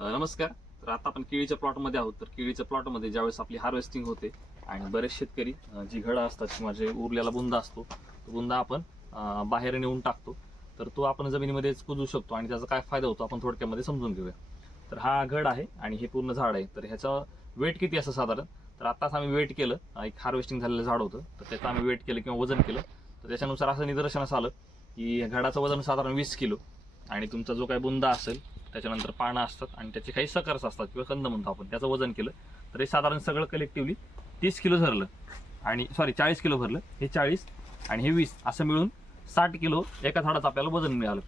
नमस्कार. तर आता आपण केळीच्या प्लॉटमध्ये आहोत. तर केळीच्या प्लॉटमध्ये ज्यावेळेस आपली हार्वेस्टिंग होते आणि बरेच शेतकरी जी घडं असतात किंवा जे उरलेला बुंदा असतो तो बुंदा आपण बाहेर नेऊन टाकतो. तर तो आपण जमिनीमध्येच कुजू शकतो आणि त्याचा काय फायदा होतो आपण थोडक्यामध्ये समजून घेऊया. तर हा घड आहे आणि हे पूर्ण झाड आहे. तर ह्याचं वेट किती असं साधारण, तर आताच आम्ही वेट केलं. एक हार्वेस्टिंग झालेलं झाड होतं, तर त्याचं आम्ही वेट केलं किंवा वजन केलं. तर त्याच्यानुसार असं निदर्शनास आलं की घडाचं वजन साधारण 20 किलो आणि तुमचा जो काही बुंदा असेल, त्याच्यानंतर पानं असतात आणि त्याचे काही सकर्स असतात किंवा कंद म्हणतो आपण, त्याचं वजन केलं तर हे साधारण सगळं कलेक्टिव्हली 30 किलो धरलं. आणि 40 किलो भरलं. हे 40 आणि हे 20 असं मिळून 60 किलो एका झाडाचं आपल्याला वजन मिळालं.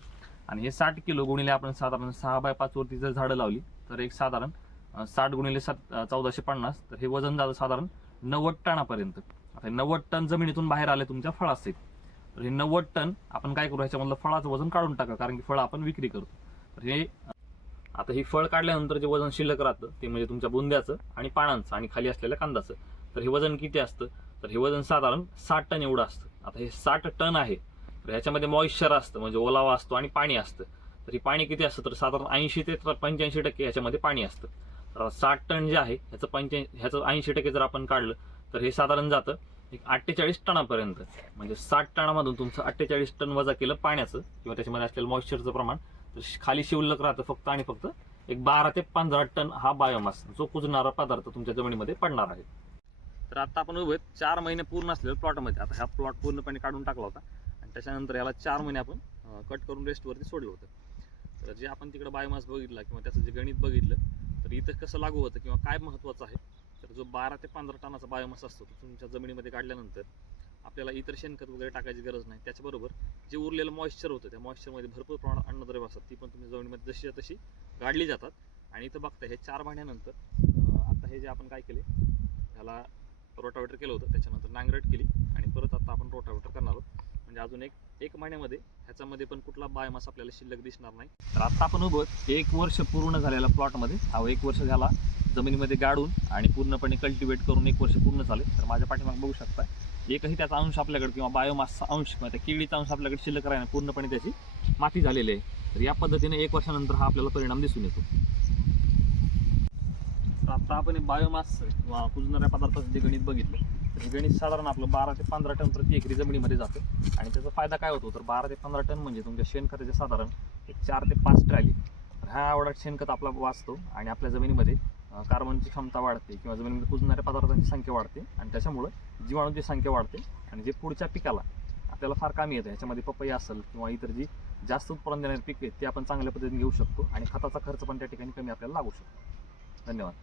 आणि हे 60 किलो गुणिले आपण साधारण 6x5 वरती जर झाडं लावली तर एक साधारण 60 गुणिले 1450, तर हे वजन झालं साधारण 90 टनापर्यंत. आता 90 टन जमिनीतून बाहेर आले तुमच्या फळाचे. तर हे 90 टन आपण काय करू, ह्याच्यामधलं फळाचं वजन काढून टाका, कारण की फळं आपण विक्री करतो. तर हे आता ही फळ काढल्यानंतर जे वजन शिल्लक राहतं ते म्हणजे तुमच्या बुंद्याचं आणि पानांचं आणि खाली असलेल्या कांदाचं. तर हे वजन किती असतं, तर हे वजन साधारण 60 टन एवढं असतं. आता हे 60 टन आहे, तर ह्याच्यामध्ये मॉइश्चर असतं म्हणजे ओलावा असतो आणि पाणी असतं. तर हे पाणी किती असतं, तर साधारण 80 ते 85% ह्याच्यामध्ये पाणी असतं. तर 60 टन जे आहे ह्याचं 80% जर आपण काढलं तर हे साधारण जातं एक 48 टनापर्यंत. म्हणजे 60 टनामधून तुमचं 48 टन वजा केलं पाण्याचं किंवा त्याच्यामध्ये असलेलं मॉइश्चरचं प्रमाण, तर खाली शिल्लक राहतं फक्त आणि फक्त एक 12 ते 15 टन हा बायोमास जो कुजणारा पदार्थ तुमच्या जमिनीमध्ये पडणार आहे. तर आता आपण उभे 4 महिने पूर्ण असलेल्या प्लॉटमध्ये. आता हा प्लॉट पूर्णपणे काढून टाकला होता आणि त्याच्यानंतर याला 4 महिने आपण कट करून रेस्टवरती सोडलं होतं. तर जे आपण तिकडे बायोमास बघितला किंवा त्याचं जे गणित बघितलं, तर इथं कसं लागू होतं किंवा काय महत्त्वाचं आहे, तर जो 12 ते 15 टनाचा बायोमास असतो तो तुमच्या जमिनीमध्ये काढल्यानंतर आपल्याला इतर शेणखत वगैरे टाकायची गरज नाही. त्याच्याबरोबर जे उरलेलं मॉइश्चर होतं त्या मॉइश्चरमध्ये भरपूर प्रमाणात अन्नद्रव्य असतात, ती पण तुमच्या जमिनीमध्ये जशी तशी गाडली जातात. आणि इथं बघता हे 4 महिन्यानंतर आता हे जे आपण काय केले, ह्याला रोटावेटर केलं होतं, त्याच्यानंतर नांगरट केली आणि परत आता आपण रोटावेटर करणार आहोत. म्हणजे अजून एक महिन्यामध्ये ह्याच्यामध्ये पण कुठला बायोमास आपल्याला शिल्लक दिसणार नाही. तर आता आपण उभं 1 वर्ष पूर्ण झालेल्या प्लॉटमध्ये. हा 1 वर्ष झाला जमिनीमध्ये गाडून आणि पूर्णपणे कल्टिवेट करून 1 वर्ष पूर्ण झाले. तर माझ्या पाठीमागे बघू शकता एकही त्याचा अंश आपल्याकडे किंवा बायोमासचा अंश किंवा त्या केळीचा अंश आपल्याकडे शिल्लक राहिला, पूर्णपणे त्याची माती झालेली आहे. तर या पद्धतीने 1 वर्षानंतर हा आपल्याला परिणाम दिसून येतो. तर आता आपण बायोमास किंवा कुजणाऱ्या पदार्थाचं जे गणित बघितलं, तर हे गणित साधारण आपलं 12 ते 15 टन प्रति एकरी जमिनीमध्ये जातं. आणि त्याचा फायदा काय होतो, तर 12 ते 15 टन म्हणजे तुमच्या शेणखताचे साधारण एक 4 ते 5 ट्रॅली. तर हा एवढा शेणखत आपला वाचतो आणि आपल्या जमिनीमध्ये कार्बनची क्षमता वाढते किंवा जमिनीमध्ये कुजणाऱ्या पदार्थांची संख्या वाढते आणि त्याच्यामुळं जीवाणूंची संख्या वाढते आणि जे पुढच्या पिकाला आपल्याला फार कामी येतं. ह्याच्यामध्ये पपई असेल किंवा इतर जी जास्त उत्पादन देणारी पिक आहेत ते आपण चांगल्या पद्धतीने घेऊ शकतो आणि खताचा खर्च पण त्या ठिकाणी कमी आपल्याला लागू शकतो. धन्यवाद.